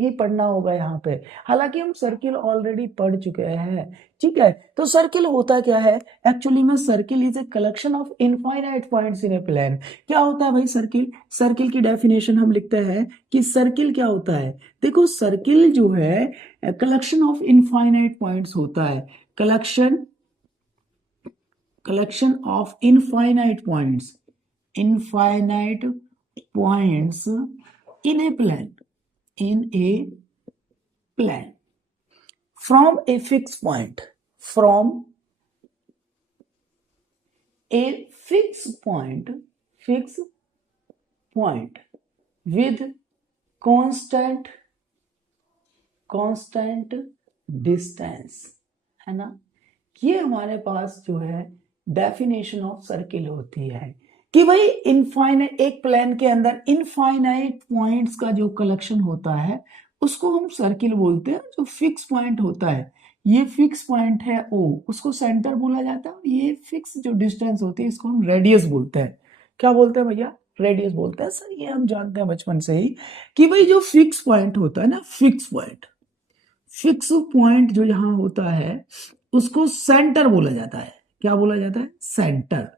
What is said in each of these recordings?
ही पढ़ना होगा यहाँ पे, हालांकि हम सर्किल ऑलरेडी पढ़ चुके हैं। ठीक है, तो सर्किल होता क्या है एक्चुअली में? Circle is a collection of infinite points in a plane. क्या होता है भाई सर्किल? सर्किल की डेफिनेशन हम लिखते हैं कि सर्किल क्या होता है। देखो सर्किल जो है कलेक्शन ऑफ इनफाइनाइट पॉइंट्स होता है। Collection of infinite points, infinite points in a plane, in a plane from a fixed point, from a fixed point with constant distance, है ना। ये हमारे पास जो है डेफिनेशन ऑफ सर्किल होती है कि भाई इनफाइनाइट, एक प्लेन के अंदर इनफाइनाइट पॉइंट्स का जो कलेक्शन होता है उसको हम सर्किल बोलते हैं। जो फिक्स पॉइंट होता है, ये फिक्स पॉइंट है ओ, उसको सेंटर बोला जाता है। और ये फिक्स जो डिस्टेंस होती है इसको हम रेडियस बोलते हैं। क्या बोलते हैं भैया? रेडियस बोलते हैं। सर ये हम जानते हैं बचपन से ही कि भाई जो फिक्स पॉइंट होता है ना, फिक्स पॉइंट जो यहाँ होता है उसको सेंटर बोला जाता है। क्या बोला जाता है? Centre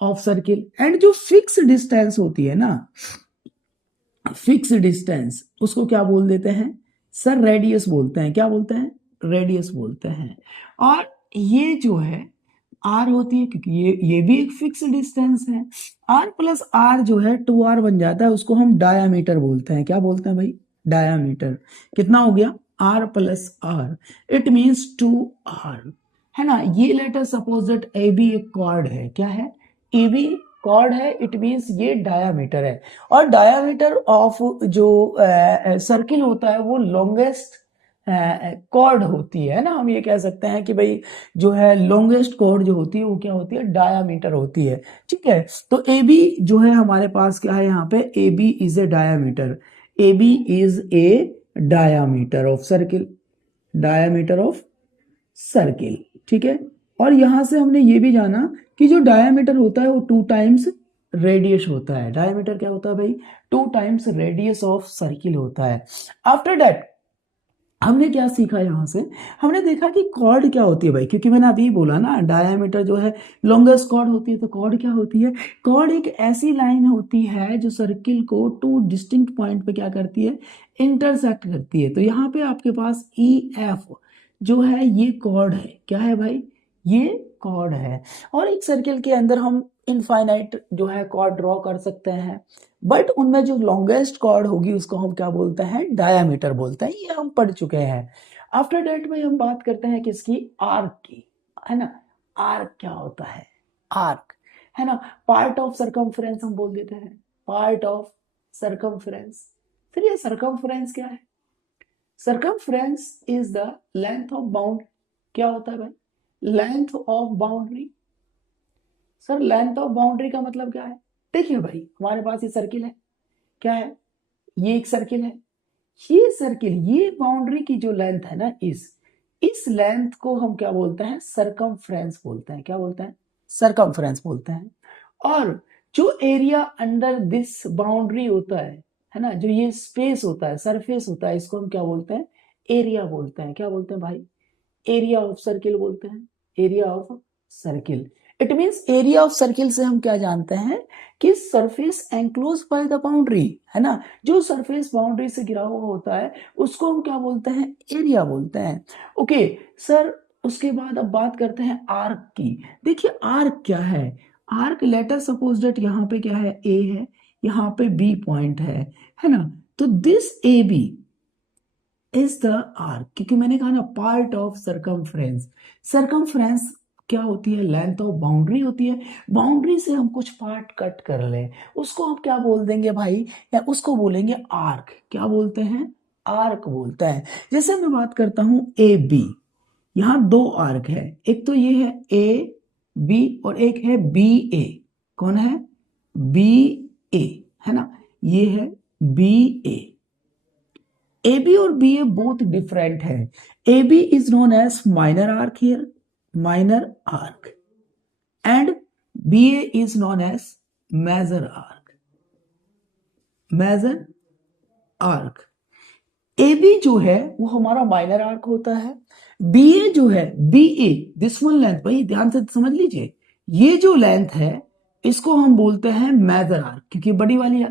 of circle. एंड जो फिक्स डिस्टेंस होती है ना, फिक्स डिस्टेंस, उसको क्या बोल देते हैं सर? रेडियस बोलते हैं। क्या बोलते हैं? रेडियस बोलते हैं। और ये जो है आर होती है, क्योंकि ये भी एक फिक्स डिस्टेंस है। आर प्लस आर जो है 2r बन जाता है, उसको हम डायामीटर बोलते हैं। क्या बोलते हैं भाई? डायामीटर। कितना हो गया? r plus r, it means 2r, है ना। ये letter suppose that A B एक कॉर्ड है। क्या है? ए बी कॉर्ड है, इट मीन्स ये डायामीटर है। और डायामीटर ऑफ जो सर्किल होता है वो लॉन्गेस्ट कॉर्ड होती है ना। हम ये कह सकते हैं कि भाई जो है लॉन्गेस्ट कॉर्ड जो होती है वो क्या होती है? डायामीटर होती है। ठीक है, तो ए बी जो है हमारे पास क्या है यहाँ पे? A B is a diameter. A B is a diameter of circle, diameter of circle. ठीक है, और यहां से हमने ये भी जाना कि जो डायामीटर होता है वो 2 टाइम्स रेडियस होता है। डायामीटर क्या होता है भाई? 2 टाइम्स रेडियस ऑफ सर्किल होता है। आफ्टर दैट हमने क्या सीखा यहां से? हमने देखा कि कॉर्ड क्या होती है भाई, क्योंकि मैंने अभी बोला ना डायामीटर जो है लॉन्गेस्ट कॉर्ड होती है। तो कॉर्ड क्या होती है? कॉर्ड एक ऐसी लाइन होती है जो सर्किल को 2 डिस्टिंक्ट पॉइंट पे क्या करती है? इंटरसेक्ट करती है। तो यहाँ पे आपके पास ई एफ जो है ये कॉर्ड है। क्या है भाई? ये कॉर्ड है। और एक सर्किल के अंदर हम इनफाइनाइट जो है कॉर्ड ड्रॉ कर सकते हैं, बट उनमें जो लॉन्गेस्ट कॉर्ड होगी उसको हम क्या बोलते हैं? डायामीटर बोलते हैं। ये हम पढ़ चुके हैं। आफ्टर डेट में हम बात करते हैं किसकी? आर्क की, है ना। आर्क क्या होता है? आर्क, है ना, पार्ट ऑफ सरकमफ्रेंस हम बोल देते हैं, पार्ट ऑफ सरकमफ्रेंस। फिर ये सरकमफ्रेंस क्या है? Circumference is the length of bound. क्या होता है भाई? Length of boundary. Sir length of boundary का मतलब क्या है? देखिए भाई हमारे पास ये सर्किल है। क्या है? ये एक सर्किल है। ये सर्किल, ये बाउंड्री की जो लेंथ है ना, इस लेंथ को हम क्या बोलते हैं? सरकमफ्रेंस बोलते हैं। क्या बोलते हैं? सरकमफ्रेंस बोलते हैं। और जो एरिया अंडर दिस बाउंड्री होता है ना, जो ये स्पेस होता है, सरफेस होता है, इसको हम क्या बोलते हैं? एरिया बोलते हैं। क्या बोलते हैं भाई? एरिया ऑफ सर्किल बोलते हैं। Area of circle, it means area of circle से हम क्या जानते हैं कि surface enclose by the boundary, है ना। जो सरफेस बाउंड्री से घिरा हुआ होता है उसको हम क्या बोलते हैं? एरिया बोलते हैं। ओके सर, उसके बाद अब बात करते हैं आर्क की। देखिए आर्क क्या है? आर्क, लेटर सपोज दैट यहाँ पे क्या है? ए है, यहाँ पे बी पॉइंट है ना। तो this A B is the arc, क्योंकि मैंने कहा ना पार्ट ऑफ सरकमफ्रेंस। सरकमफ्रेंस क्या होती है? लेंथ ऑफ बाउंड्री होती है। बाउंड्री से हम कुछ पार्ट कट कर लें, उसको हम क्या बोल देंगे भाई? या उसको बोलेंगे आर्क। क्या बोलते हैं? आर्क बोलते हैं। जैसे मैं बात करता हूं ए बी, यहां 2 आर्क है। एक तो ये है ए बी और एक है बी ए। कौन है? बी ए, है ना। ये है बी ए। AB और BA both different है। AB is known as minor arc here, minor arc, and BA is known as major arc, major arc. A B जो है वो हमारा माइनर आर्क होता है, बी ए जो है, B A this one length, भाई ध्यान से समझ लीजिए, ये जो लेंथ है इसको हम बोलते हैं मेजर आर्क, क्योंकि बड़ी वाली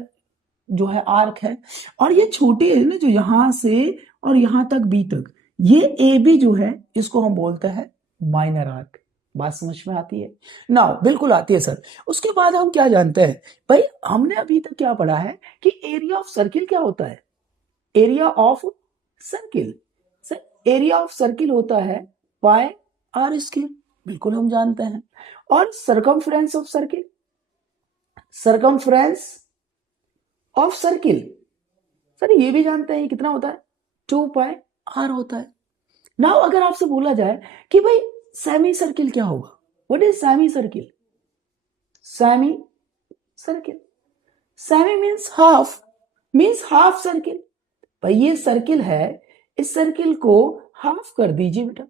जो है आर्क है, और ये छोटी है ना जो यहां से और यहां तक बी तक, ये ए बी जो है इसको हम बोलते हैं माइनर आर्क। बात समझ में आती है ना? बिल्कुल आती है सर। उसके बाद हम क्या जानते हैं भाई, हमने अभी तक क्या पढ़ा है कि एरिया ऑफ सर्किल क्या होता है, area of circle, sir area of circle होता है पाई आर स्क्वायर, बिल्कुल हम जानते हैं। और circumference of circle, circumference of circle, sir ये भी जानते हैं कितना होता है, 2 पाई आर होता है। नाउ अगर आपसे बोला जाए कि भाई सेमी सर्किल क्या होगा, what is semi circle, semi circle, semi means half circle, भाई ये सर्किल है, इस सर्किल को हाफ कर दीजिए बेटा,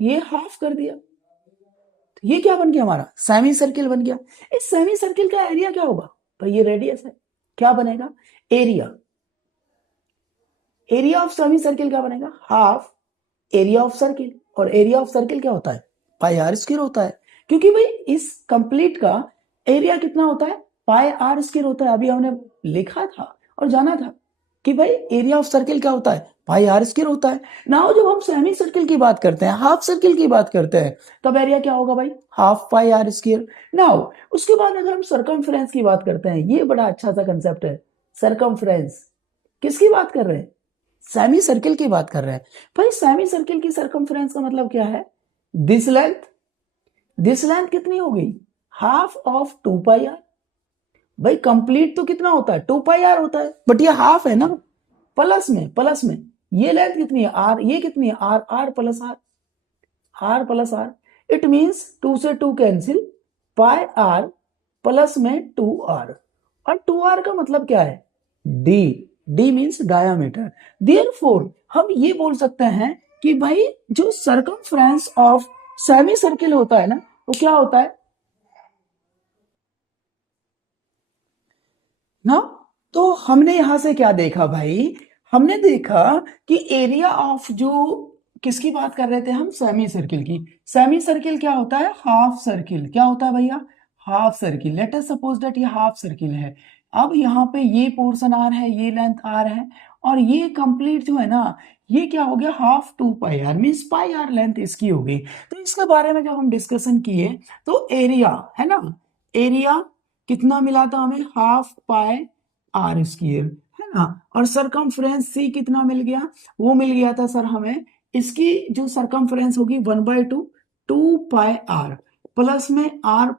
ये हाफ कर दिया, तो ये क्या बन गया हमारा, सेमी सर्किल बन गया। इस सेमी सर्किल का एरिया क्या होगा, भाई ये रेडियस है, क्या बनेगा, area, area of semi circle क्या बनेगा, हाफ एरिया ऑफ सर्किल, और एरिया ऑफ सर्किल क्या होता है, पाई आर स्क्वायर होता है, क्योंकि भाई इस कंप्लीट का एरिया कितना होता है, पाई आर स्क्वायर होता है। अभी हमने लिखा था और जाना था कि भाई एरिया ऑफ सर्किल क्या होता है, पाई आर स्क्वायर होता है। नाउ जब हम सेमी सर्किल की बात करते हैं, हाफ सर्किल की बात करते हैं, तब एरिया क्या होगा भाई, half pi are square. Now उसके बाद अगर हम सरकमफ्रेंस की बात करते हैं, ये बड़ा अच्छा सा कंसेप्ट है, सरकमफ्रेंस किसकी बात कर रहे हैं, सेमी सर्किल की बात कर रहे हैं। भाई सेमी सर्किल की सरकमफ्रेंस का मतलब क्या है, दिस लेंथ कितनी हो गई, हाफ ऑफ 2 पाई आर, भाई कंप्लीट तो कितना होता है 2 पाई आर होता है, बट ये हाफ है ना, प्लस में ये लेंथ कितनी है आर, ये कितनी है r, r plus r, it means 2 से 2 कैंसिल, पाई आर प्लस में 2 आर, और 2 आर का मतलब क्या है, डी मीन्स डायामीटर। देयरफॉर हम ये बोल सकते हैं कि भाई जो सरकमफ्रेंस ऑफ सेमी सर्किल होता है ना, वो क्या होता है ना। तो हमने यहां से क्या देखा भाई, हमने देखा कि एरिया ऑफ जो किसकी बात कर रहे थे हम, सेमी सर्किल की। सेमी सर्किल क्या होता है, हाफ सर्किल, क्या होता है भैया, half circle. Late us suppose that ये हाफ सर्किल है, अब यहाँ पे ये पोर्शन आर है, ये लेंथ आर है, और ये कंप्लीट जो है ना, ये क्या हो गया, half 2 pi r, means pi are length इसकी हो गई। तो इसके बारे में जब हम डिस्कशन किए तो एरिया है ना, एरिया कितना मिला था हमें, हाफ पाई आर स्क्वायर है ना, और सरकमफ्रेंस सी कितना मिल गया, वो मिल गया था सर हमें, इसकी जो सरकमफ्रेंस होगी 1/2 2 पाई आर, प्लस में आर,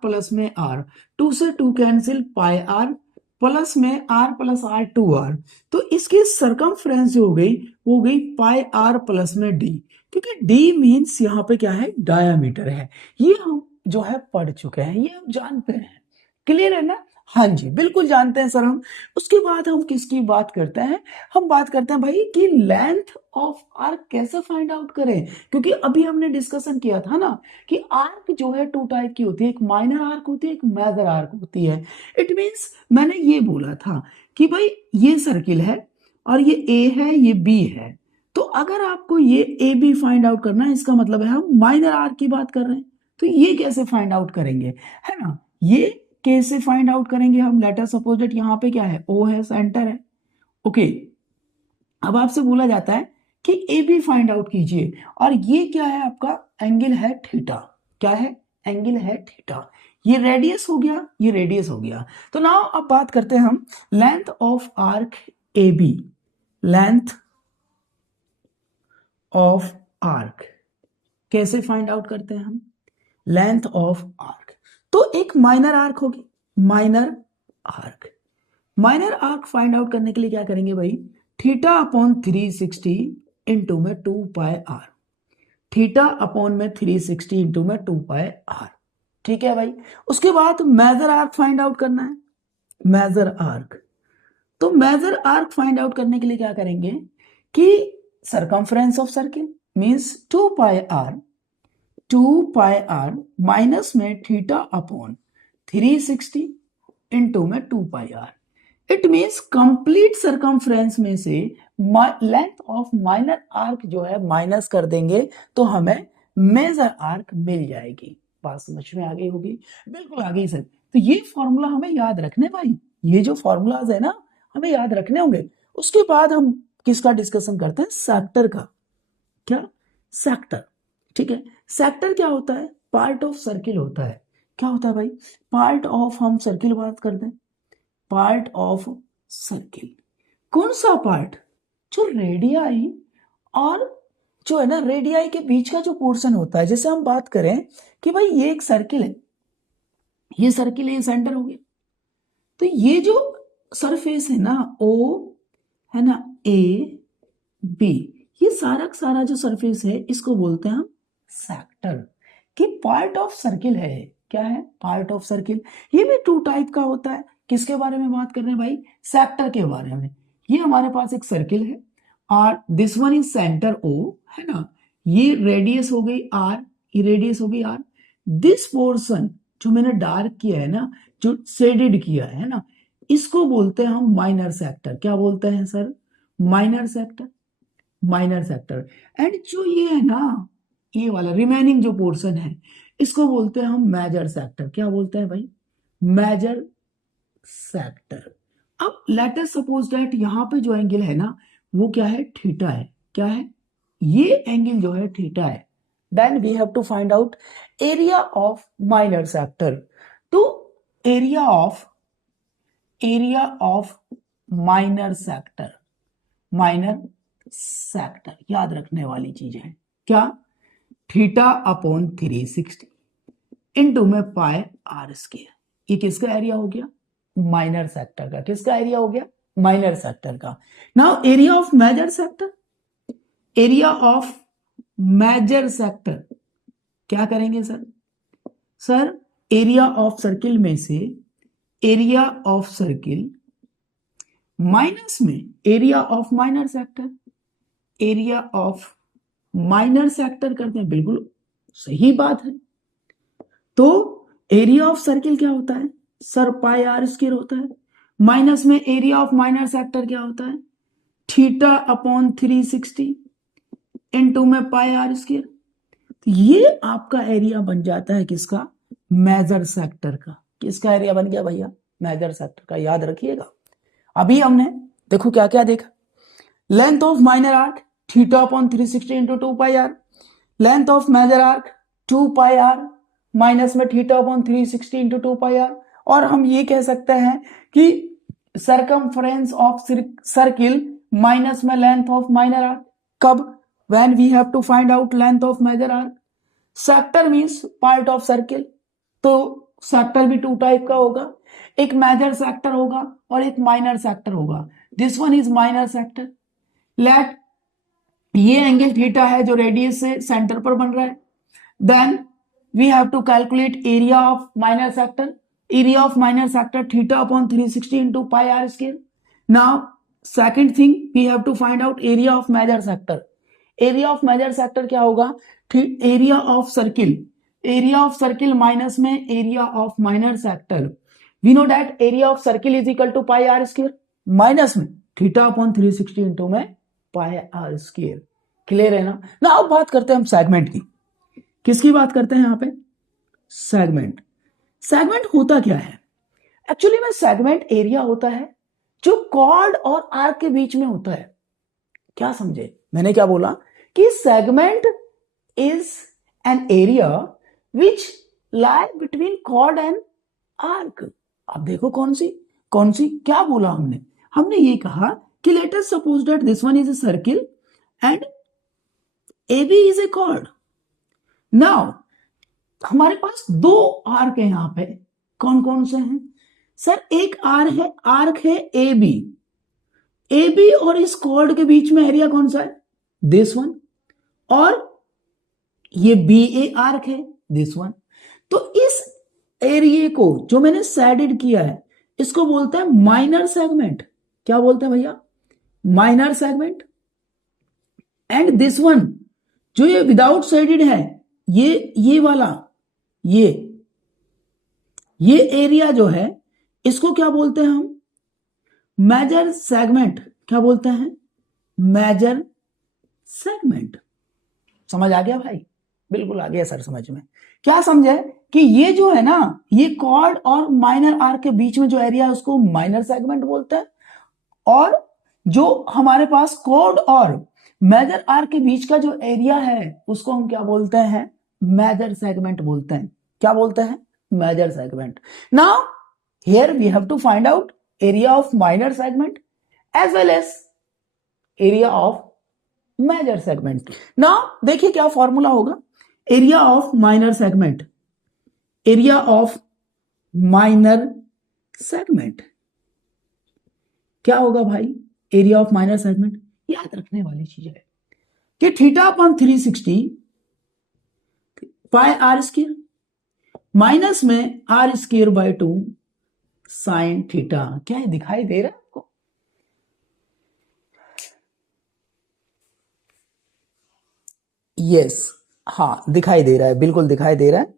2 से 2 कैंसिल, पाई आर प्लस में आर प्लस आर 2 आर, तो इसकी सरकमफ्रेंस जो हो गई वो हो गई पाई आर प्लस में डी, क्योंकि डी मीन्स यहाँ पे क्या है, डायामीटर है। ये हम जो है पढ़ चुके हैं, ये हम जानते हैं, क्लियर है ना, हाँ जी बिल्कुल जानते हैं सर हम। उसके बाद हम किसकी बात करते हैं, हम बात करते हैं भाई कि लेंथ ऑफ आर्क कैसे फाइंड आउट करें, क्योंकि अभी हमने डिस्कशन किया था ना कि आर्क जो है 2 टाइप की होती है, एक माइनर आर्क होती है, एक मेजर आर्क होती है। इट मींस मैंने ये बोला था कि भाई ये सर्किल है और ये ए है, ये बी है, तो अगर आपको ये ए बी फाइंड आउट करना है, इसका मतलब है हम माइनर आर्क की बात कर रहे हैं, तो ये कैसे फाइंड आउट करेंगे, है ना, ये कैसे फाइंड आउट करेंगे हम, लेट अस सपोज दैट यहाँ पे क्या है, ओ है, सेंटर है, ओके। अब आपसे बोला जाता है कि ए बी फाइंड आउट कीजिए, और ये क्या है आपका, एंगल है थीटा, क्या है, एंगल है थीटा, ये रेडियस हो गया, ये रेडियस हो गया। तो नाउ अब बात करते हैं हम length of arc A B, length of arc कैसे फाइंड आउट करते हैं हम, लेंथ ऑफ आर्क, तो एक माइनर आर्क होगी, माइनर आर्क फाइंड आउट करने के लिए क्या करेंगे भाई, थीटा अपॉन 360 इंटू में 2 पाई आर, थीटा अपॉन में 360 इंटू में 2 पाई आर, ठीक है भाई। उसके बाद मेजर आर्क फाइंड आउट करना है, मेजर आर्क, तो मेजर आर्क फाइंड आउट करने के लिए क्या करेंगे कि circumference of circle means 2 pi R minus में थीटा अपॉन 360 इंटू में 2 pi R, it means complete circumference में से लेंथ ऑफ माइनर आर्क जो है माइनस कर देंगे तो हमें मेजर आर्क मिल जाएगी। बात समझ में आ गई होगी? बिल्कुल आ गई सर। तो ये फॉर्मूला हमें याद रखने भाई, ये जो फॉर्मूलाज है ना हमें याद रखने होंगे। उसके बाद हम किसका डिस्कशन करते हैं? सेक्टर का। क्या? सेक्टर। ठीक है, सेक्टर क्या होता है? पार्ट ऑफ सर्किल होता है। क्या होता है भाई? पार्ट ऑफ, हम सर्किल बात करते हैं, पार्ट ऑफ सर्किल। कौन सा पार्ट? जो रेडियाई और जो है ना रेडियाई के बीच का जो पोर्शन होता है। जैसे हम बात करें कि भाई ये एक सर्किल है, ये सर्किल है, ये सेंटर हो गया, तो ये जो सरफेस है ना ओ है ना ए बी, ये सारा का सारा जो सरफेस है इसको बोलते हैं हम सेक्टर। कि पार्ट ऑफ सर्किल है। क्या है? Part of circle. ये भी टू टाइप का होता है। किसके बारे में बात कर रहे हैं भाई? सेक्टर के बारे में। ये हमारे पास एक सर्किल है और this one is centre O, है ना, ये रेडियस हो गई आर, ये रेडियस हो गई आर। दिस पोर्शन जो मैंने डार्क किया है ना, जो शेडेड किया है ना, इसको बोलते हैं हम माइनर सेक्टर। क्या बोलते हैं sir? Minor sector. Minor sector. And जो ये है ना, ये वाला रिमेनिंग जो पोर्शन है इसको बोलते हैं हम मेजर सेक्टर। क्या बोलते हैं भाई? Major sector. अब लेट अस सपोज दैट यहां पे जो एंगल है ना वो क्या है? थीटा है। क्या है? ये एंगल जो है थीटा है। Then we have to find out area of minor sector. तो area of minor sector, minor sector याद रखने वाली चीज है। क्या? थीटा अपॉन 360 इंटू में पाई आर स्क्वायर। ये किसका एरिया हो गया? माइनर सेक्टर का। किसका एरिया हो गया? माइनर सेक्टर का। Now area of major sector, area of major sector क्या करेंगे sir? Sir area of circle में से एरिया ऑफ सर्किल माइनस में area of minor sector, area of minor sector करते हैं। बिल्कुल सही बात है। तो एरिया ऑफ सर्किल क्या होता है सर? पाई आर स्क्वायर होता है। माइनस में एरिया ऑफ माइनर सेक्टर क्या होता है? थीटा अपॉन 360 इंटू में पाई आर स्क्वायर। तो ये आपका एरिया बन जाता है किसका? मेजर सेक्टर का। किसका एरिया बन गया भैया? मेजर सेक्टर का। याद रखिएगा। अभी हमने देखो क्या क्या देखा। Length of minor arc theta upon 360 into 2 pi are. Length of major arc 2 pi R minus में theta upon 360 into 2 pi R. और हम ये कह सकते हैं कि सरकमफ्रेंस ऑफ सर्किल माइनस में लेंथ ऑफ माइनर आर्क। कब? When we have to find out length of major arc. Sector means part of circle, तो सेक्टर भी टू टाइप का होगा, एक मेजर सेक्टर होगा और एक माइनर सेक्टर होगा। This one is minor sector. Let ये एंगल थीटा है जो रेडियस से सेंटर पर बन रहा है। Then we have to calculate area of minor sector. Area of minor sector theta upon 360 into pi are square. Now second thing we have to find out area of major sector. Area of major sector क्या होगा? Area of circle, area of circle minus में area of minor sector. We know that area of circle is equal to pi are square minus में theta upon 360 into में pi are square. Clear है ना? ना अब बात करते हैं हम सेगमेंट की। किसकी बात करते हैं यहां पे? सेगमेंट। सेगमेंट होता क्या है? एक्चुअली में सेगमेंट एरिया होता है जो कॉर्ड और आर्क के बीच में होता है। क्या समझे मैंने क्या बोला? कि segment is an area which lie between chord and arc. अब देखो कौन सी क्या बोला हमने? हमने ये कहा कि let us suppose that this one is a circle and AB is a chord. Now हमारे पास दो आर्क है यहां पे। कौन कौन से हैं सर? एक आर्क है AB और इस कॉर्ड के बीच में एरिया कौन सा है? This one. और ये BA आर्क है, दिस वन। तो इस एरिया को जो मैंने शेडेड किया है इसको बोलते हैं माइनर सेगमेंट। क्या बोलते हैं भैया? Minor segment. And this one जो ये विदाउट शेडेड है, ये वाला ये एरिया जो है इसको क्या बोलते हैं हम? मेजर सेगमेंट क्या बोलते हैं? Major segment. समझ आ गया भाई? बिल्कुल आ गया सर समझ में। क्या समझे कि ये जो है ना, ये कॉर्ड और माइनर आर्क के बीच में जो एरिया है उसको माइनर सेगमेंट बोलते हैं, और जो हमारे पास कॉर्ड और मेजर आर्क के बीच का जो एरिया है उसको हम क्या बोलते हैं? मेजर सेगमेंट बोलते हैं। क्या बोलते हैं? Major segment. Now here we have to find out area of minor segment as well as area of major segment. Now देखिए क्या फॉर्मूला होगा area of minor segment. Area of minor segment क्या होगा भाई? एरिया ऑफ माइनर सेगमेंट याद रखने वाली चीज है कि theta upon 360 pi are square minus में R square by 2 sine theta. क्या है दिखाई दे रहा है आपको? यस, हाँ दिखाई दे रहा है, बिल्कुल दिखाई दे रहा है।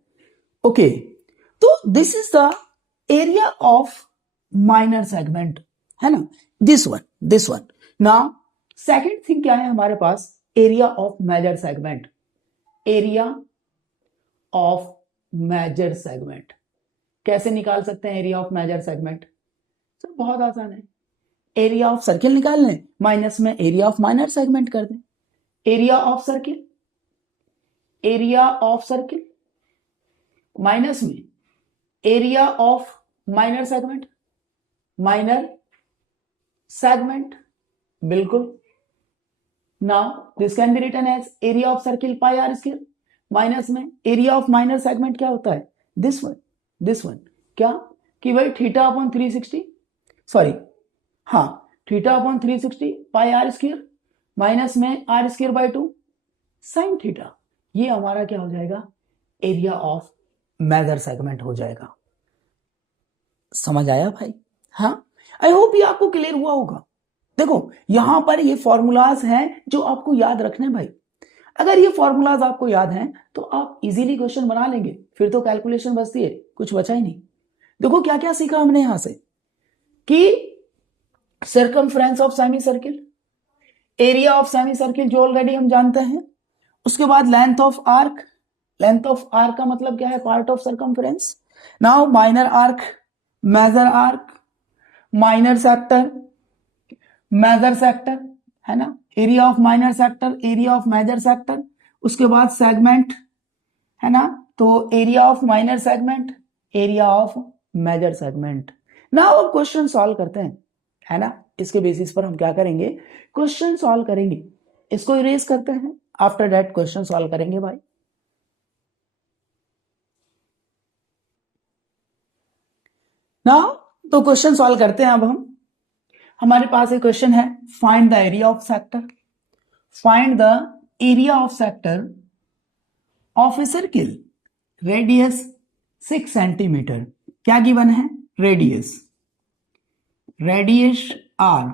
ओके, तो this is the area of minor segment, है ना? This one. Now second thing क्या है हमारे पास? Area of major segment. Area of major segment कैसे निकाल सकते हैं area of major segment? Sir बहुत आसान है, एरिया ऑफ सर्किल निकाल लें, माइनस में एरिया ऑफ माइनर सेगमेंट कर दें। Area of circle, area of circle minus में area of minor segment, minor segment, बिल्कुल। Now this can be written as area of circle pi are square minus में area of minor segment क्या होता है? This one. क्या कि भाई theta upon 360, sorry हाँ, theta upon 360 pi are square minus में R square by 2 sine theta. ये हमारा क्या हो जाएगा? एरिया ऑफ मेजर सेगमेंट हो जाएगा। समझ आया भाई? हाँ, आई होप ये आपको क्लियर हुआ होगा। देखो यहां पर ये फॉर्मूलाज हैं जो आपको याद रखने भाई। अगर ये फॉर्मूलाज आपको याद हैं तो आप इजीली क्वेश्चन बना लेंगे, फिर तो कैलकुलेशन बचती है, कुछ बचा ही नहीं। देखो क्या क्या सीखा हमने यहां से कि circumference of semi circle, area of semi circle जो ऑलरेडी हम जानते हैं, उसके बाद length of arc. Length of arc का मतलब क्या है? Part of circumference. Now minor arc, major arc, minor sector, major sector, है ना? Area of minor sector, area of major sector, उसके बाद सेगमेंट, है ना? तो area of minor segment, area of major segment. Now अब क्वेश्चन सॉल्व करते हैं, है ना? इसके बेसिस पर हम क्या करेंगे? क्वेश्चन सॉल्व करेंगे। इसको इरेज करते हैं, आफ्टर दैट क्वेश्चन सॉल्व करेंगे भाई। नाउ तो क्वेश्चन सॉल्व करते हैं अब हम। हमारे पास एक क्वेश्चन है, find the area of sector. Find the area of sector of a circle radius 6 centimetre. क्या गिवन है? Radius r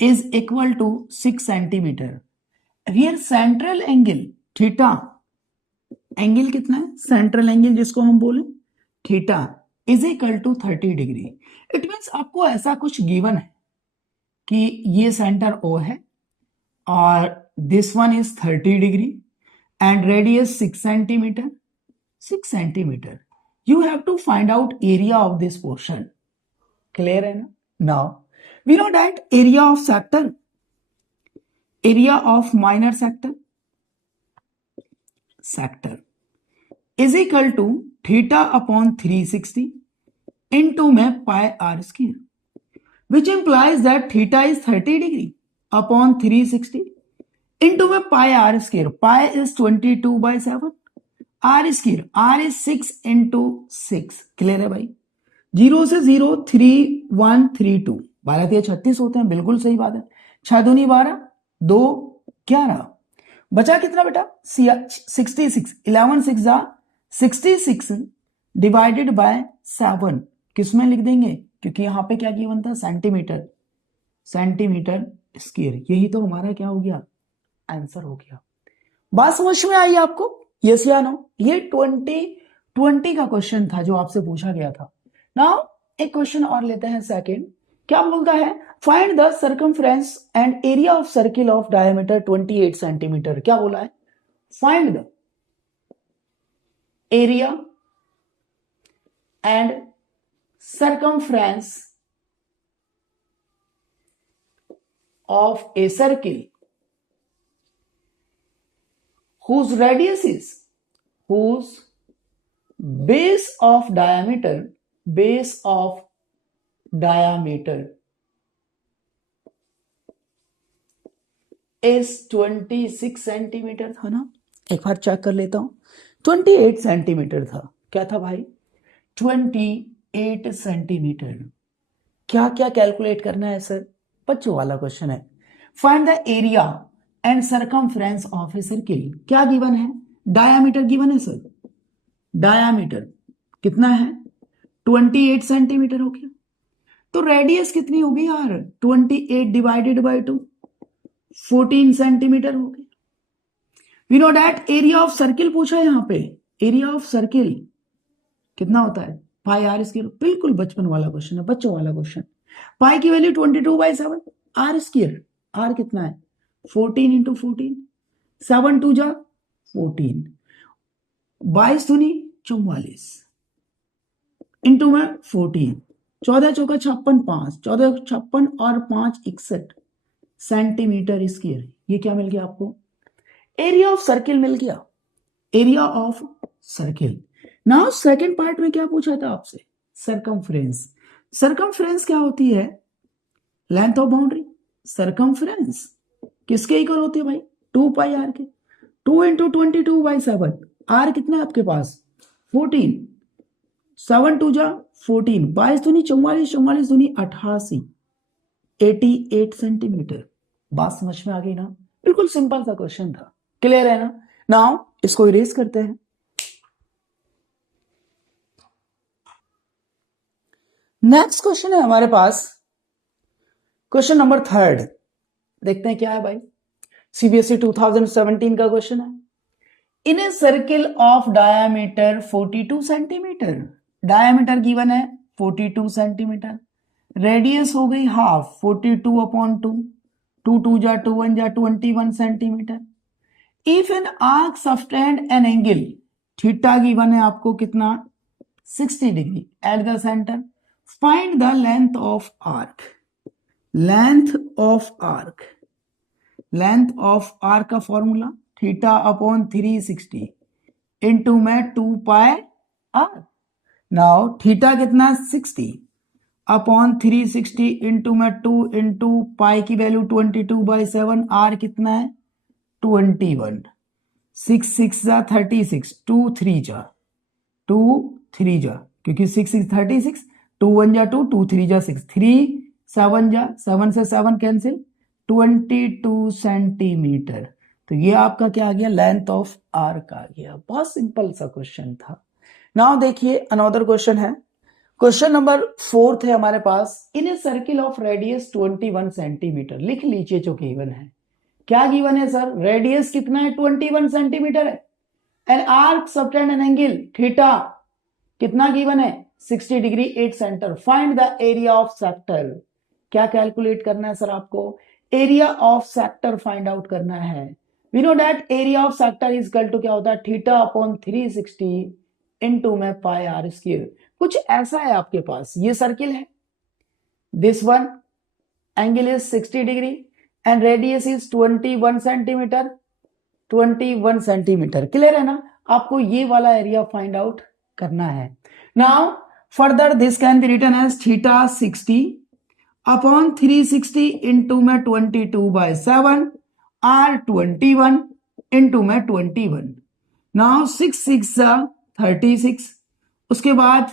is equal to 6 centimetre. Here central angle theta, angle कितना है? सेंट्रल एंगल जिसको हम बोले theta is equal to 30 degree. It means आपको ऐसा कुछ गिवन है कि ये सेंटर O है और this one is 30 degree and radius 6 centimetre. 6 centimetre, you have to find out area of this portion. Clear है ना? Now we know that area of sector, area of minor sector is equal to theta upon 360 into में pi r square, which implies that theta is 30 degree upon 360 into में pi r square. Pi is 22/7, r square, r is 6 into 6। Clear है भाई? 0 से 0 3 1 3 2, 12 36 होते हैं, बिल्कुल सही बात है। 6 दूनी 12, 2 11, बचा कितना बेटा? 66। 11 6 जा 66 डिवाइडेड बाय 7 किसमें लिख देंगे? क्योंकि यहां पे क्या गिवन था? Centimetre, centimetre square. यही तो हमारा क्या हो गया? आंसर हो गया। बात समझ में आई आपको? यस या नो? ये 2020 का क्वेश्चन था जो आपसे पूछा गया था। नाउ एक क्वेश्चन और लेते हैं सेकंड, क्या बोलता है, find the circumference and area of circle of diameter 28 centimetre. क्या बोला है, find the area and circumference of a circle whose radius is, whose base of diameter is 26 centimetre था ना, एक बार चेक कर लेता हूं, 28 सेंटीमीटर था। क्या था भाई, 28 सेंटीमीटर। क्या क्या कैलकुलेट करना है सर, बच्चों वाला क्वेश्चन है। Find the area and circumference of a circle. क्या गिवन है, डायामीटर गिवन है सर, डायामीटर कितना है 28 सेंटीमीटर हो गया, तो रेडियस कितनी होगी यार, 28 डिवाइडेड बाय 2, 14 सेंटीमीटर हो गया। We know that area of circle पूछा है यहाँ पे, एरिया ऑफ सर्किल कितना होता है, पाई आर स्क्वायर। बिल्कुल बचपन वाला क्वेश्चन है, बच्चों वाला क्वेश्चन। पाई की वैल्यू 22/7, आर स्क्वायर, आर कितना है 14 इंटू 14, 7 2 जा 14, 22 दूनी 44 इंटू में 14, 14 चौका 56, 5 14 56 और 5 61 सेंटीमीटर स्क्वायर। ये क्या मिल गया आपको, एरिया ऑफ सर्किल मिल गया, area of circle. Now second part में क्या पूछा था आपसे, सरकमफ्रेंस। सरकमफ्रेंस क्या होती है, लेंथ ऑफ बाउंड्री। सरकमफ्रेंस किसके इक्वल होती है भाई, 2 पाई आर के, 2 इंटू 22/7, आर कितना है आपके पास 14, 7 2 जा 14, 22 दूनी 44, 44 दूनी 88, 88 सेंटीमीटर। बात समझ में आ गई ना, बिल्कुल सिंपल सा क्वेश्चन था, क्लियर है ना। नाउ इसको इरेज करते हैं। नेक्स्ट क्वेश्चन है हमारे पास, क्वेश्चन नंबर 3, देखते हैं क्या है भाई, सीबीएसई 2017 का क्वेश्चन है। In a circle of diameter 42 centimetre, diameter given है 42 सेंटीमीटर, रेडियस हो गई हाफ 42/2, 2 2 जा 2 1 जा 21 centimetre. If an arc sustained N angle, theta given है आपको कितना 60 degree at the centre, find the length of arc. Length of arc, length of arc का formula θ/360 into में 2 पाई आर। नाउ थीटा कितना 60/360 into में 2 into पाई की value 22/7, r कितना है 21, 6 6 जा 36, 2 3 जा 2 3 जा, क्योंकि 6 6 36, 2 1 जा 2, 2 3 जा 6, 3 7 जा 7 से 7 कैंसिल, 22 सेंटीमीटर। तो ये आपका क्या आ गया, लेंथ ऑफ आर्क आ गया। बहुत सिंपल सा क्वेश्चन था। नाउ देखिए अनदर क्वेश्चन है, क्वेश्चन नंबर 4 है हमारे पास। In a circle of radius 21 centimetre, लिख लीजिए जो गिवन है। क्या गिवन है सर, रेडियस कितना है 21 सेंटीमीटर है, an arc subtend an angle theta कितना गिवन है 60 degree at centre, find the area of sector. क्या कैलकुलेट करना है सर आपको, area of sector find out करना है। We know that area of sector is equal to क्या होता है θ/360 इंटू में पाई आर स्क्वायर। कुछ ऐसा है आपके पास, ये सर्किल है, this one angle is 60 degree and radius is 21 centimetre, 21 centimetre, clear है ना। आपको ये वाला एरिया फाइंड आउट करना है। Now further this can be written as θ60/360 into में 22/7, आर 21 इंटू में 21। नाउ 6 6 जा 36, उसके बाद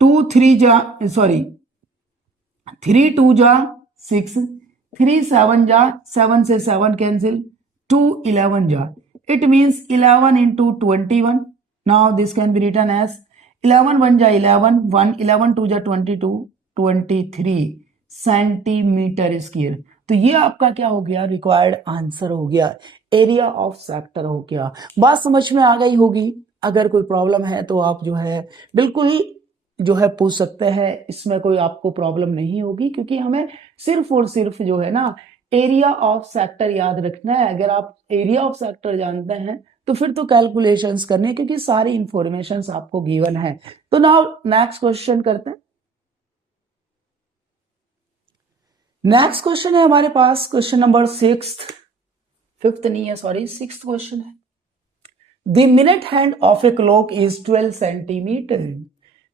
2 3 जा 3 2 जा 6, 3 7 जा 7 से 7 कैंसिल, 2 11 जा, it means 11 into 21। Now this can be written as 11 1 जा 11, 1 11 2 जा 22, 23 सेंटीमीटर स्क्वायर। तो ये आपका क्या हो गया, रिक्वायर्ड आंसर हो गया, एरिया ऑफ सेक्टर हो गया। बात समझ में आ गई होगी। अगर कोई प्रॉब्लम है तो आप जो है बिल्कुल जो है पूछ सकते हैं, इसमें कोई आपको प्रॉब्लम नहीं होगी, क्योंकि हमें सिर्फ और सिर्फ जो है ना एरिया ऑफ सेक्टर याद रखना है। अगर आप एरिया ऑफ सेक्टर जानते हैं तो फिर तो कैलकुलेशंस करने, क्योंकि सारी इंफॉर्मेशंस आपको गिवन है। तो नाउ नेक्स्ट क्वेश्चन करते हैं। नेक्स्ट क्वेश्चन है हमारे पास क्वेश्चन नंबर 5th नहीं है, सॉरी 6th क्वेश्चन है। The minute hand of a clock is 12 centimeter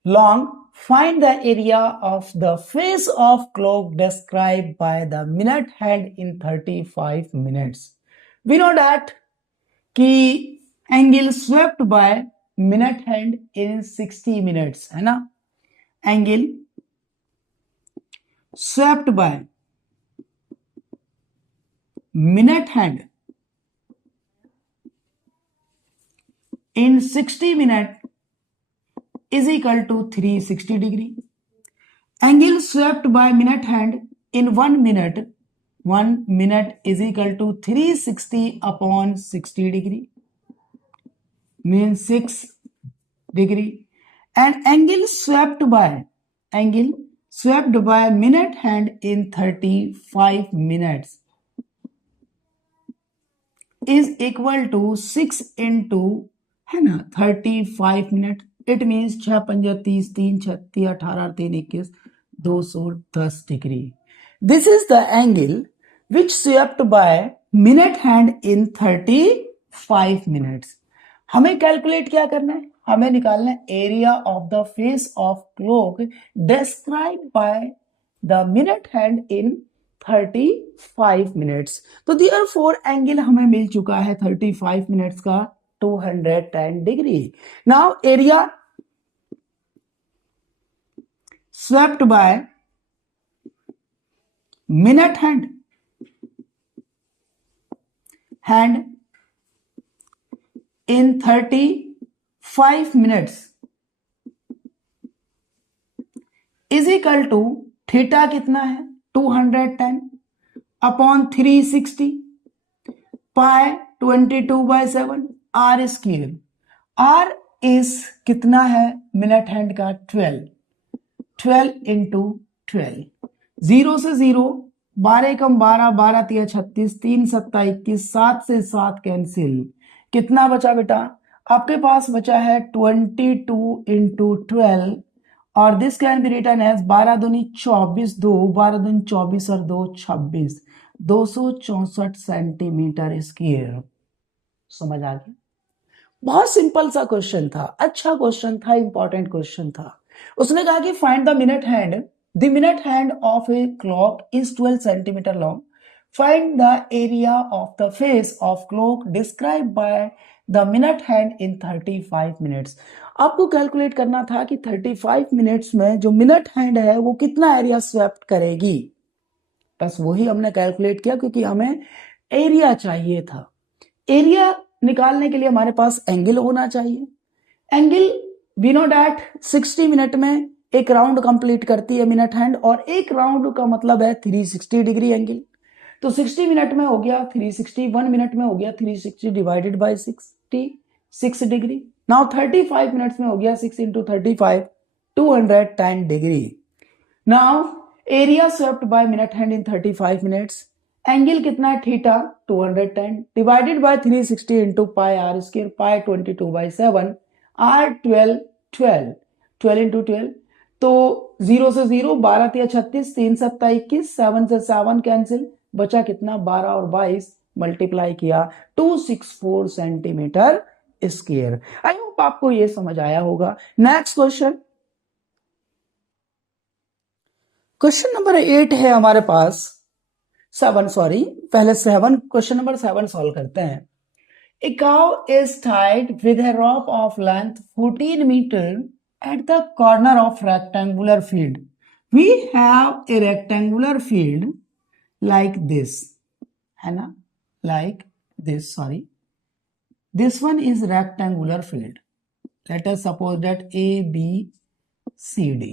long. Find the area of the face of clock described by the minute hand in 35 minutes. We know that कि angle swept by minute hand in 60 minutes है ना, angle swept by minute hand in 60 minutes is equal to 360 degree. Angle swept by minute hand in 1 minute is equal to 360 upon 60 degree, means 6 degree. And angle swept by minute hand in 35 minutes is equal to 6 into है ना 35 minute. It means 6 पंजा 30, 3 36, 18, 3 21, 210 degree. This is the angle which swept by minute hand in 35 minutes. हमें calculate क्या करना है, हमें निकालना है area of the face of clock describe by the minute hand in 35 minutes. तो देयरफॉर एंगल हमें मिल चुका है 35 मिनट्स का 210 degree. Now area swept by minute hand in 35 minutes is equal to theta कितना है 210 upon 360 pi 22/7 r square. R is कितना है minute hand का 12 इंटू 12. 0 से 0, 12 कम 12, 12 तिया 36, 3 7 21, 7 से 7 कैंसिल. कितना बचा बेटा, आपके पास बचा है 22 इंटू 12 और this can be written as 12 दूनी 24, 2 12 दूनी 24 और 2 26, 264 सेंटीमीटर स्क्वायर. समझ आ गया. बहुत सिंपल सा क्वेश्चन था, अच्छा क्वेश्चन था, इंपॉर्टेंट क्वेश्चन था. उसने कहा कि find the minute hand. The minute hand of a clock is 12 centimetre long. Find the area of the face of clock describe by the minute hand in 35 minutes. आपको calculate करना था कि 35 minutes में जो मिनट हैंड है वो कितना area swept करेगी. बस वही हमने कैलकुलेट किया, क्योंकि हमें एरिया चाहिए था. एरिया निकालने के लिए हमारे पास एंगल होना चाहिए. Angle we know that 60 minute में एक राउंड कंप्लीट करती है मिनट हैंड, और एक राउंड का मतलब है 360 डिग्री एंगल. तो 60 मिनट में हो गया 360, 1 मिनट में हो गया 360 divided by 66 degree. Now 35 minutes में हो गया 6 into 35, 210 degree. Now area swept by minute hand in 35 minutes. Angle कितना है theta 210 divided by 360 into pi are square, pi 22/7, r 12 into 12. तो 0 से 0, 12 तिया 36, 3 7 21, 7 से 7 कैंसिल, बचा कितना 12 और 22 मल्टीप्लाई किया 264 सेंटीमीटर स्क्वायर. आई होप आपको ये समझ आया होगा. नेक्स्ट क्वेश्चन नंबर 8 है हमारे पास. 7 सॉरी, पहले 7 क्वेश्चन नंबर 7 सॉल्व करते हैं. A cow is tied with a rope of length 14 meter at the corner of rectangular field. We have a rectangular field like this, है ना, like this. Sorry, this one is rectangular field. Let us suppose that A, B, C, D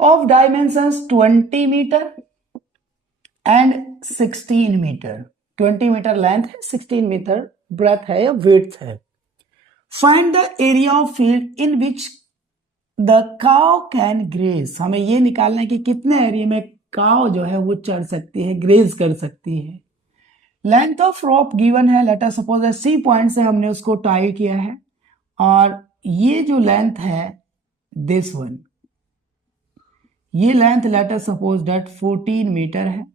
of dimensions 20 meter and 16 metre. 20 metre length है, 16 metre breadth है या width है. Find the area of field in which the cow can graze, हमें ये निकालना है कि कितने एरिया में काउ जो है वो चढ़ सकती है, ग्रेज कर सकती है। लेंथ ऑफ रोप गिवन है, let us suppose C point से हमने उसको टाई किया है, और ये जो लेंथ है दिस वन, ये length let us suppose that 14 metre है।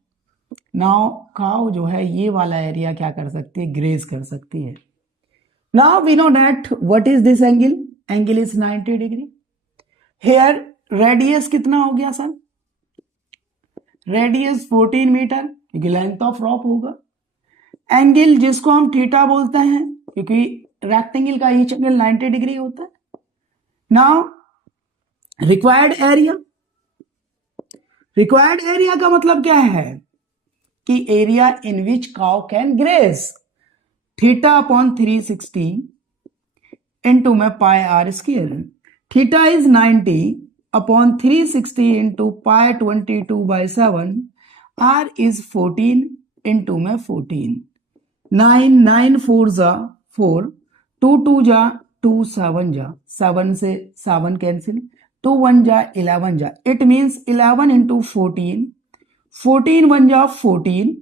नाउ काउ जो है ये वाला एरिया क्या कर सकती है, ग्रेज कर सकती है। Now we know that what is this angle, angle is 90 degree. Here radius कितना हो गया सर, रेडियस 14 मीटर क्योंकि लेंथ ऑफ रॉप होगा। एंगल जिसको हम थीटा बोलते हैं क्योंकि रेक्टेंगल का ईच एंगल 90 डिग्री होता है। Now required area, required area का मतलब क्या है कि area in which cow can graze, theta upon 360 into में pi are square. Theta is 90 upon 360 into pi 22/7, R is 14 into में 14, 9 9 4 जा 4, 2 2 जा 2, 7 जा 7 से 7 कैंसिल, 2 1 जा 11 जा, इट मीन्स 11 इंटू 14, 14 1 जा 14,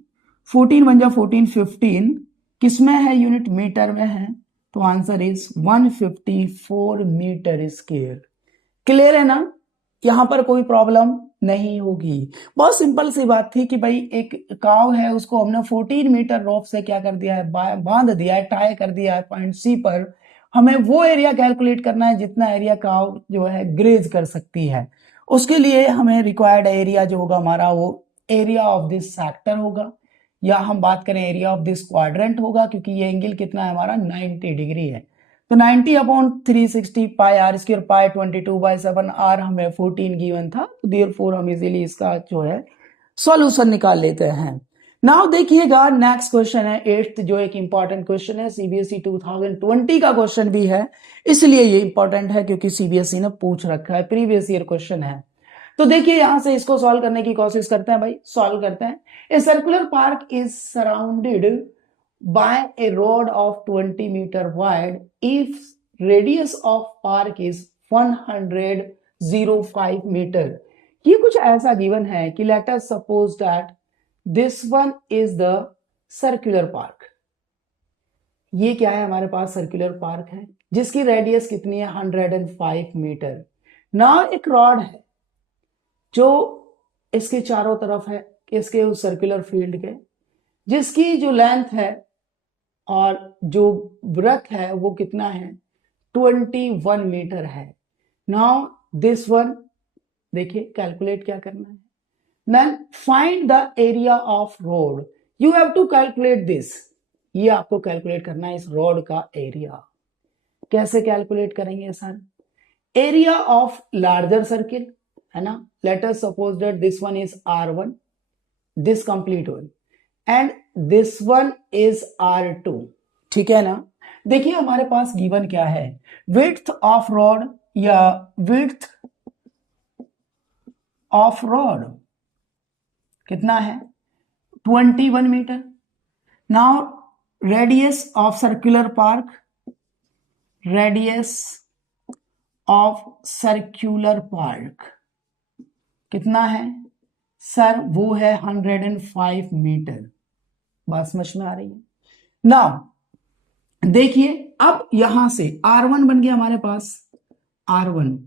14 1 जा 14, 15 किसमें है, यूनिट मीटर में है, तो answer is 154 metre square. Clear है ना, यहां पर कोई प्रॉब्लम नहीं होगी। बहुत सिंपल सी बात थी कि भाई एक काव है उसको हमने 14 मीटर रोप से क्या कर दिया है, बांध दिया है, टाई कर दिया है पॉइंट सी पर। हमें वो एरिया कैलकुलेट करना है जितना एरिया काव जो है ग्रेज कर सकती है। उसके लिए हमें रिक्वायर्ड एरिया जो होगा हमारा वो एरिया ऑफ दिस सेक्टर होगा, या हम बात करें एरिया ऑफ दिस क्वाड्रेंट होगा, क्योंकि ये एंगल कितना है हमारा 90 डिग्री है। तो 90 upon 360 pi are square pi 22/7, r हमें 14 गिवन था, तो देयरफॉर हम इजीली इसका जो है सॉल्यूशन निकाल लेते हैं। नाउ देखिएगा नेक्स्ट क्वेश्चन है 8th, जो एक इंपॉर्टेंट क्वेश्चन है, सीबीएसई 2020 का क्वेश्चन भी है, इसलिए ये इंपॉर्टेंट है क्योंकि सीबीएसई ने पूछ रखा है, प्रीवियस ईयर क्वेश्चन है। तो देखिए यहां से इसको सॉल्व करने की कोशिश करते हैं भाई, सॉल्व करते हैं। A circular park is surrounded by a rod of 20 meter wide if radius of park is 105 meter। ये कुछ ऐसा गिवन है कि let us suppose that this one is the circular park। ये क्या है हमारे पास, सर्कुलर पार्क है जिसकी रेडियस कितनी है 105 मीटर। ना एक रॉड है जो इसके चारों तरफ है, इसके उस सर्कुलर फील्ड के, जिसकी जो लेंथ है और जो ब्रेथ है वो कितना है 21 मीटर है। नाउ दिस वन देखिए कैलकुलेट क्या करना है, then find the area of road, you have to calculate this, ये आपको कैलकुलेट करना है इस रोड का एरिया। कैसे कैलकुलेट करेंगे sir, area of larger circle है ना, late us suppose that this one is R1, this complete one, and this one is R2, ठीक है ना। देखिए हमारे पास गिवन क्या है, विड्थ ऑफ रॉड या विड्थ ऑफ रॉड कितना है 21 metre. Now radius of circular park, radius of circular park कितना है सर, वो है 105 मीटर। बात समझ में आ रही है। नाउ देखिए अब यहां से R1 बन गया हमारे पास, R1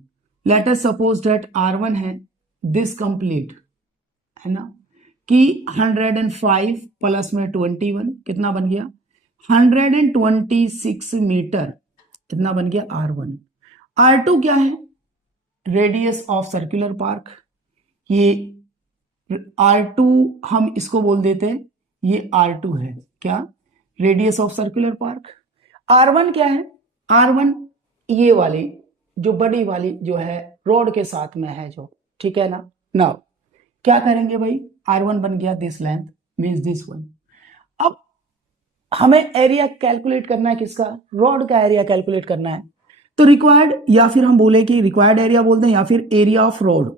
late us suppose that R1 है दिस कंप्लीट है ना, कि 105 प्लस में 21 कितना बन गया 126 मीटर, कितना बन गया R1। R2 क्या है, रेडियस ऑफ सर्कुलर पार्क, ये R2 हम इसको बोल देते हैं, ये R2 है क्या, radius of circular park. R1 क्या है, R1 ये वाली जो बड़ी वाली जो है रोड के साथ में है जो, ठीक है ना। नाउ क्या करेंगे भाई, R1 बन गया this length means this one. अब हमें एरिया कैलकुलेट करना है किसका, रोड का एरिया कैलकुलेट करना है, तो रिक्वायर्ड, या फिर हम बोले कि रिक्वायर्ड एरिया बोलते हैं या फिर area of road,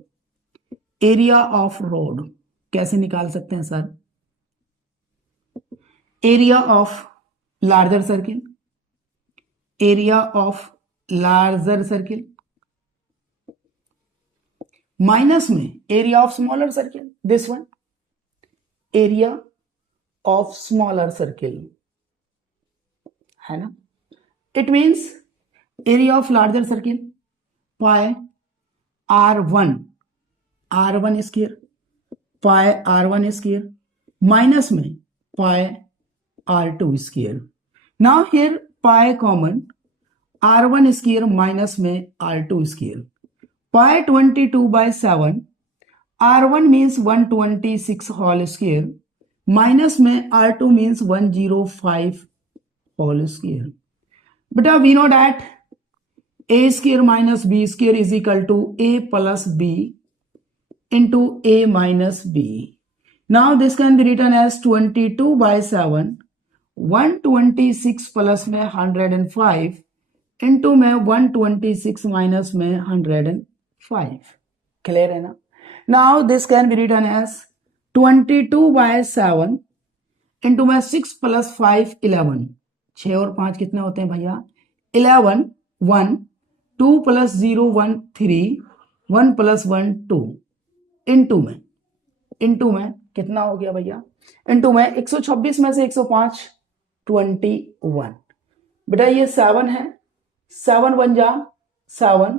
area of road कैसे निकाल सकते हैं sir, area of larger circle, area of larger circle minus में area of smaller circle, this one area of smaller circle है ना, it means area of larger circle pi R1 square, pi R1 square minus में pi R2 square. Now here pi common, R1 square minus में R2 square, pi 22/7, R1 means 126 whole square minus में R2 means 105 whole square. बेटा we know that a square minus b square is equal to a plus b into a minus b. Now this can be written as 22/7, 126 plus में 105 into में 126 minus में 105. Clear है ना? Now this can be written as 22/7 into में 6 plus 5 11. 6 और 5 कितने होते हैं भैया? 11, 1, 2 plus 0 1 3, 1 plus 1 2 इंटू में कितना हो गया भैया? इंटू में 126 में से 105 21. बेटा ये 7 है, 7 1 जा 7,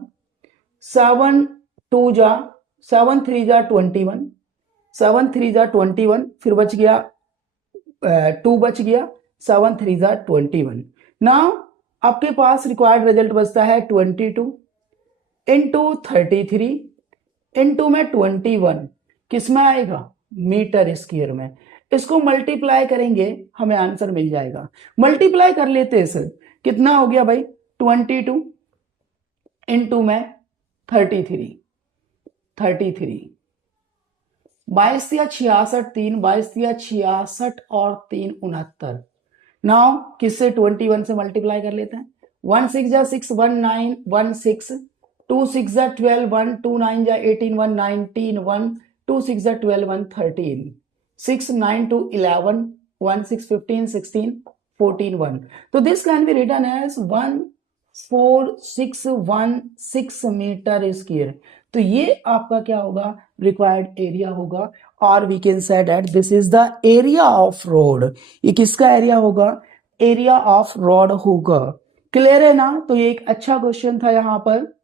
7 2 जा 7 3 जा 21, 7 3 जा 21, फिर बच गया 2 बच गया, 7 3 जा 21. नाउ आपके पास रिक्वायर्ड रिजल्ट बचता है 22 इंटू 33 इंटू में 21, किस में आएगा? मीटर स्क्वायर में. इसको मल्टीप्लाई करेंगे हमें आंसर मिल जाएगा. मल्टीप्लाई कर लेते हैं सर, कितना हो गया भाई? 22 इंटू में 33, 22 या 66 3, 22 या 66 और 3 69. नाउ किससे? 21 से मल्टीप्लाई कर लेते हैं. 1 6 जा 6, 1 9 1 6, 2 6 जा 12, 1 2 9 जा 18, 1 19, 1 2 6 जा 12, 1 13, 6 9 2 11, 1 6 15 16 14 1. तो this can be written as 14,616 metre square. तो ये आपका क्या होगा? रिक्वायर्ड एरिया होगा. और we can say that this is the area of road. ये किसका एरिया होगा? एरिया ऑफ रोड होगा. क्लियर है ना? तो ये एक अच्छा क्वेश्चन था. यहां पर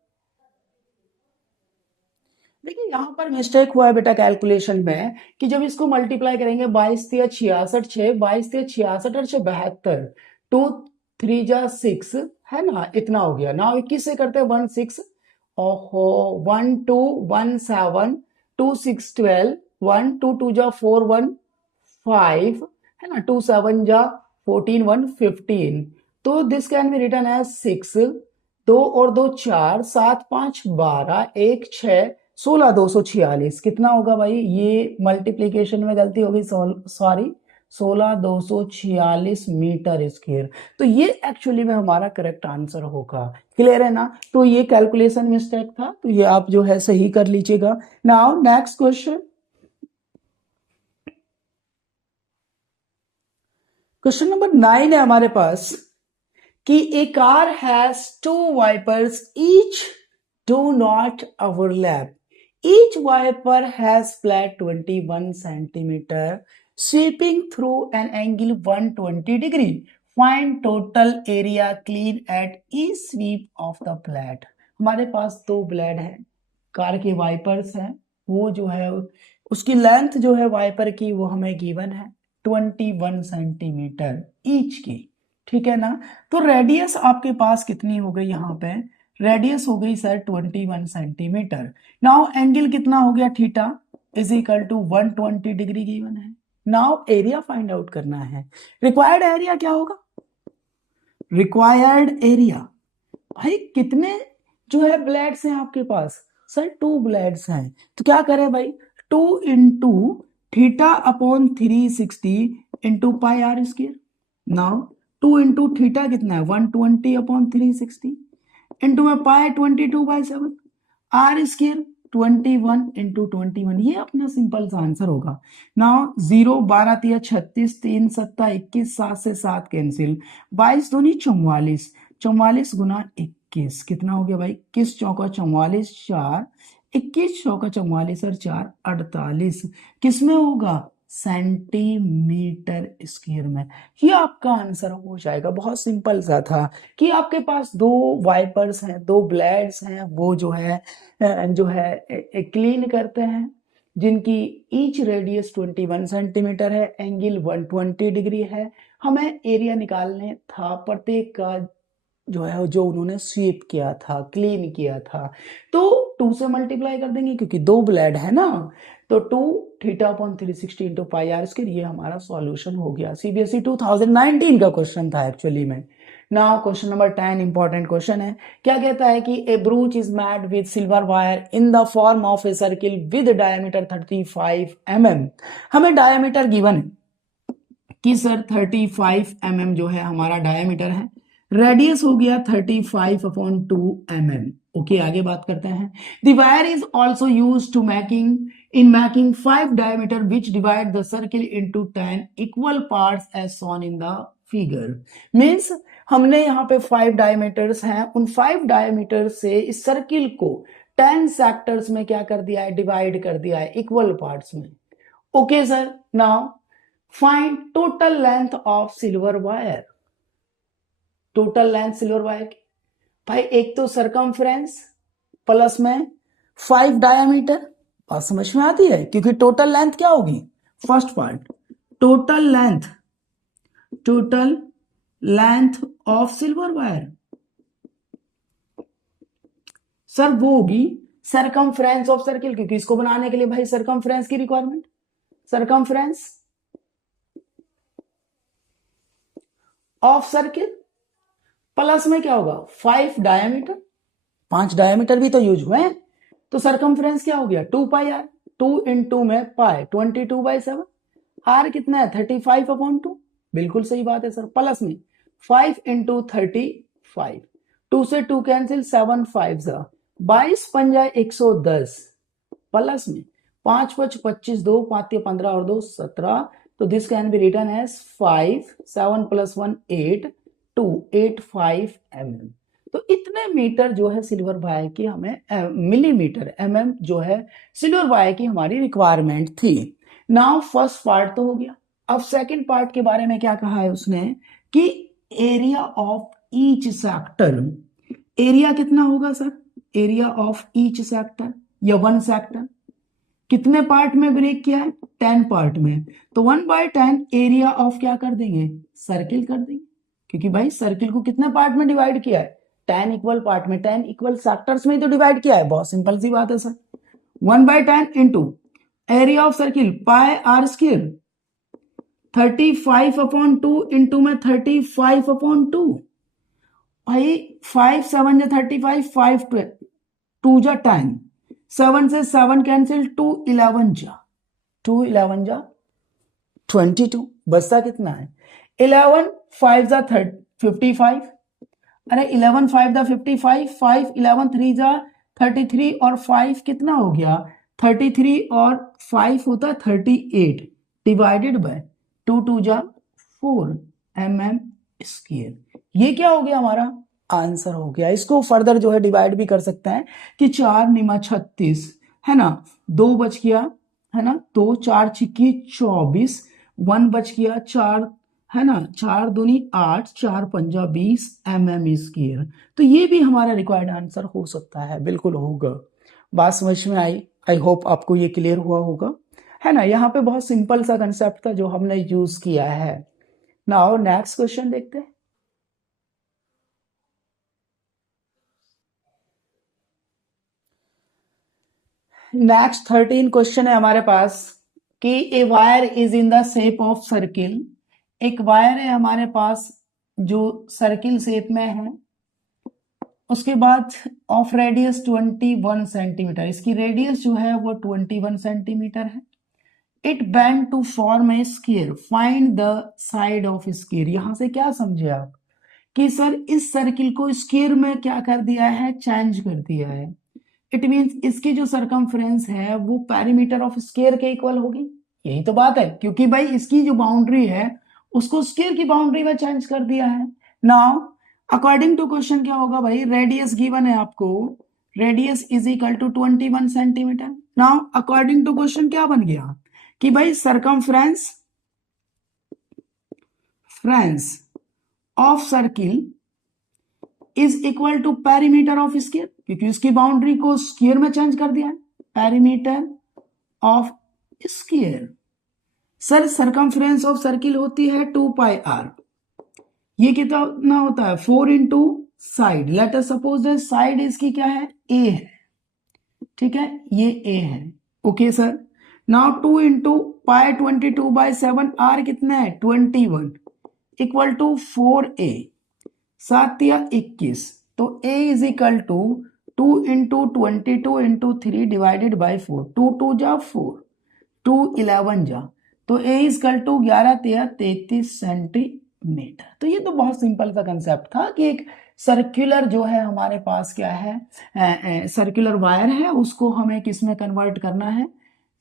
देखिए यहां पर मिस्टेक हुआ है बेटा कैलकुलेशन में कि जब इसको मल्टीप्लाई करेंगे 22 या 66 6, 22 या 66 और 72, 2 3 जा 6 है ना, इतना हो गया. ना 21 से करते हैं 1 6, ओहो 1 2 1 7, 2 6 12, 1 2 2 जा 4 1 5 है ना, 2 7 जा 14 1 15. तो this can be written as 6, 2 और 2 4, 7 5 12, 1 6 16 246. कितना होगा भाई? ये मल्टीप्लीकेशन में गलती होगी, सॉरी 16 246 मीटर स्क्वायर. तो ये एक्चुअली में हमारा करेक्ट आंसर होगा. क्लियर है ना? तो ये कैलकुलेशन मिस्टेक था, तो ये आप जो है सही कर लीजिएगा. Now next question, question number 9 है हमारे पास कि a car has 2 wipers, each do not overlap. Each wiper has flat 21 centimeter, sweeping through an angle 120 degree. Find total area clean at each sweep of the blade. हमारे पास 2 blade है, car के wipers हैं, वो जो है उसकी length जो है वाइपर की वो हमें गिवन है 21 सेंटीमीटर ईच की. ठीक है ना? तो रेडियस आपके पास कितनी हो गई? यहाँ पे रेडियस हो गई सर 21 सेंटीमीटर. नाउ एंगल कितना हो गया? Theta is equal to 120 degree given है. नाउ एरिया फाइंड आउट करना है. रिक्वायर्ड एरिया क्या होगा? रिक्वायर्ड एरिया भाई कितने जो है ब्लेड्स हैं आपके पास? सर 2 ब्लेड्स हैं. तो क्या करें भाई? 2 into theta upon 360 into pi are square. Now 2 into theta कितना है? 120 अपॉन 360 इंटू में पाई 22/7, आर स्क्वायर 21 इंटू 21. ये अपना सिंपल सा आंसर होगा. नाउ 0 12 3 36, 3 7 21, 7 से 7 कैंसिल, 22 दूनी 44, 44 गुना 21 कितना हो गया भाई? 21 चौका 44, 4 21 चौका 44 और 4 48 किसमें होगा? सेंटीमीटर स्क्वायर में। ये आपका आंसर हो जाएगा। बहुत सिंपल सा था कि आपके पास दो वाइपर्स हैं, दो ब्लेड्स हैं, वो जो है क्लीन करते हैं, जिनकी ईच रेडियस 21 सेंटीमीटर है, एंगल 120 डिग्री है। हमें एरिया निकालने था प्रत्येक का जो उन्होंने स्वीप किया था, क्लीन किया था। तो 2 से मल्टीप्लाई कर देंगे क्योंकि दो ब्लेड है ना, तो 2 theta upon 360 into pi are square, ये हमारा सॉल्यूशन हो गया। सीबीएसई 2019 का क्वेश्चन था एक्चुअली में। Now question number 10 important question है। क्या कहता है कि a brooch is made with silver wire in the form of a circle with diameter 35 mm। हमें डायमीटर गिवन है कि सर 35 mm जो है हमारा डायमीटर है, रेडियस हो गया 35 अपॉन 2 mm। ओके, आगे बात करते हैं। The wire is also use to making 5 diameter which divide the circle into 10 equal parts as shown in the figure. Means हमने यहाँ पे 5 डायमीटर्स हैं, उन 5 डायमीटर से इस सर्किल को 10 सेक्टर्स में क्या कर दिया है? डिवाइड कर दिया है इक्वल पार्ट्स में। Okay sir, now find total length of silver wire. Total length silver wire की भाई, एक तो सरकमफ्रेंस प्लस में 5 डायमीटर, बात समझ में आती है? क्योंकि टोटल लेंथ क्या होगी? First part total length of silver wire, sir वो होगी सरकमफ्रेंस ऑफ सर्किल, क्योंकि इसको बनाने के लिए भाई सरकमफ्रेंस की requirement. Circumference of circle plus में क्या होगा? 5 डायमीटर, 5 डायमीटर भी तो यूज हुए हैं, तो सरकमफ्रेंस क्या हो गया? 2 पाई आर, 2 इंटू में पाई 22/7, आर कितना है? 35 अपॉन 2। बिल्कुल सही बात है सर। प्लस में 5 इंटू 35, 2 से 2 कैंसिल, 7 5 22 पंजा 110, प्लस में 5 5 25, 2 5 15 और 2 17, तो this can be written as 5 7 + 1 8 285 mm। तो इतने मीटर जो है सिल्वर वायर की हमें मिलीमीटर mm जो है सिल्वर वायर की हमारी रिक्वायरमेंट थी। नाउ फर्स्ट पार्ट तो हो गया। अब सेकंड पार्ट के बारे में क्या कहा है उसने कि area of each sector. Area कितना होगा sir? Area of each sector या 1 सेक्टर कितने पार्ट में ब्रेक किया है? 10 पार्ट में, तो 1/10 एरिया ऑफ क्या कर देंगे? सर्किल कर देंगे, क्योंकि भाई सर्किल को कितने पार्ट में डिवाइड किया है? 10 इक्वल पार्ट में, 10 इक्वल सेक्टर्स में ही तो डिवाइड किया है। बहुत सिंपल सी बात है sir. 1/10 into area of circle pi are square, 35 upon 2 into में 35 अपॉन 2। भाई 5 7 जा 35, 5 2 जा 10, 7 से 7 कैंसिल, 2 11 जा 22, बचता कितना है? 11 5 जा 55, अरे 11 5 जा 55, 5 11 3 जा 33 और 5 कितना हो गया? 33 और 5 होता है 38 डिवाइडेड बाय 2 2 जा 4 mm स्क्वायर। ये क्या हो गया? हमारा आंसर हो गया। इसको फर्दर जो है डिवाइड भी कर सकते हैं कि 4 निमा 36 है ना, 2 बच गया है ना, 2 4 छिक्की 24, 1 बच गया 4 है ना, 4 दूनी 8, 4 पंजा 20 mm स्क्वायर। तो ये भी हमारा रिक्वायर्ड आंसर हो सकता है, बिल्कुल होगा। बात समझ में आई? आई होप आपको ये क्लियर हुआ होगा, है ना। यहाँ पे बहुत सिंपल सा कंसेप्ट था जो हमने यूज किया है। नाउ नेक्स्ट क्वेश्चन देखते हैं। नेक्स्ट 13 क्वेश्चन है हमारे पास कि a wire is in the shape of circle. एक वायर है हमारे पास जो सर्किल शेप में है, उसके बाद ऑफ रेडियस 21 सेंटीमीटर, इसकी रेडियस जो है वो 21 सेंटीमीटर है। It bend to form a square, find the side of square. यहां से क्या समझे आप कि सर इस सर्किल को स्क्वायर में क्या कर दिया है? चेंज कर दिया है। इट मींस इसकी जो सरकमफ्रेंस है वो पेरीमीटर ऑफ स्क्वायर के इक्वल होगी। यही तो बात है, क्योंकि भाई इसकी जो बाउंड्री है उसको स्क्वायर की बाउंड्री में चेंज कर दिया है। नाउ अकॉर्डिंग टू क्वेश्चन क्या होगा भाई? रेडियस गिवन है आपको radius is equal to 21 centimetre. Now according to question क्या बन गया कि भाई circumference of circle is equal to perimeter of square, क्योंकि उसकी बाउंड्री को स्क्वायर में चेंज कर दिया है, perimeter of square. Sir circumference of circle होती है 2 पाई आर, ये कितना होता है 4 into side. Late us suppose that side इसकी क्या है ए है, ठीक है, ये ए है, okay sir. Now 2 into pi 22/7, r कितना है 21 इक्वल टू 4a, 7 या 21, तो a is equal to 2 into 22 into 3 divided by 4, 2 2 जा 4, 2 11 जा, तो a is equal to 11 13 33 centimetre. तो ये तो बहुत सिंपल सा कंसेप्ट था कि एक सर्कुलर जो है हमारे पास क्या है सर्कुलर वायर है, उसको हमें किस में कन्वर्ट करना है,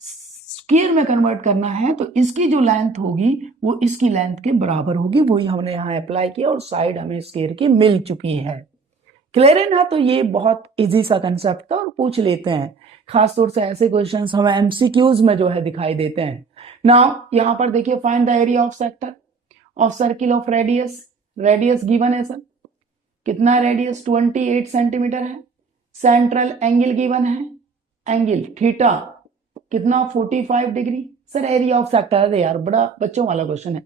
स्क्वायर में कन्वर्ट करना है, तो इसकी जो लेंथ होगी वो इसकी लेंथ के बराबर होगी, वही हमने यहाँ अप्लाई किया और साइड हमें स्क्वायर की मिल चुकी है। क्लियर है ना? तो ये बहुत इजी सा कंसेप्ट था और पूछ लेते हैं, खासतौर से ऐसे क्वेश्चंस हमें एमसीक्यूज में जो है दिखाई देते हैं। नाउ यहाँ पर देखिए, find the area of sector of circle of radius, radius given है सर, कितना रेडियस 28 सेंटीमीटर है, सेंट्रल एंगल गिवन है, एंगल थीटा कितना 45 degree. Sir area of sector, यार बड़ा बच्चों वाला क्वेश्चन है,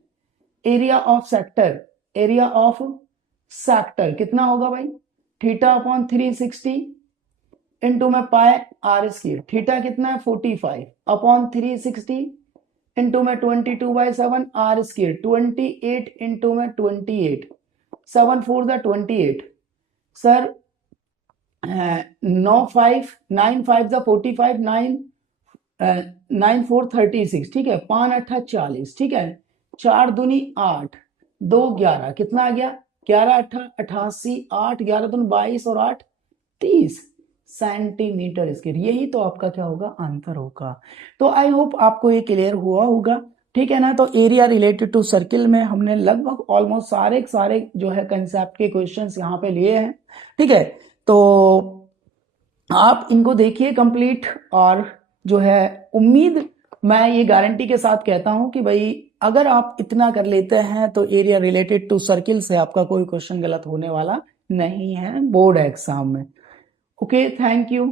area of sector, area of sector कितना होगा भाई, थीटा अपॉन 360 इंटू में पाए आर स्क्वायर, थीटा कितना है 45 अपॉन 360 इंटू में 22/7 आर स्क्वायर, 28 इंटू में 28, 7 4 द 28, सर 9 5 9 5 द 45, 9 4 36, ठीक है, 5 8 40, ठीक है, 4 दूनी 8, 2 11, कितना आ गया 11 8 88, 8 11 दूनी 22 और 8 30 सेंटीमीटर स्क्वायर। यही तो आपका क्या होगा आंसर होगा। तो आई होप आपको ये क्लियर हुआ होगा, ठीक है ना। तो एरिया रिलेटेड टू सर्किल में हमने लगभग ऑलमोस्ट सारे जो है कंसेप्ट के क्वेश्चंस यहाँ पे लिए हैं, ठीक है। तो आप इनको देखिए कंप्लीट, और जो है उम्मीद मैं ये गारंटी के साथ कहता हूं कि भाई अगर आप इतना कर लेते हैं तो एरिया रिलेटेड टू सर्किल से आपका कोई क्वेश्चन गलत होने वाला नहीं है बोर्ड एग्जाम में। Okay, thank you.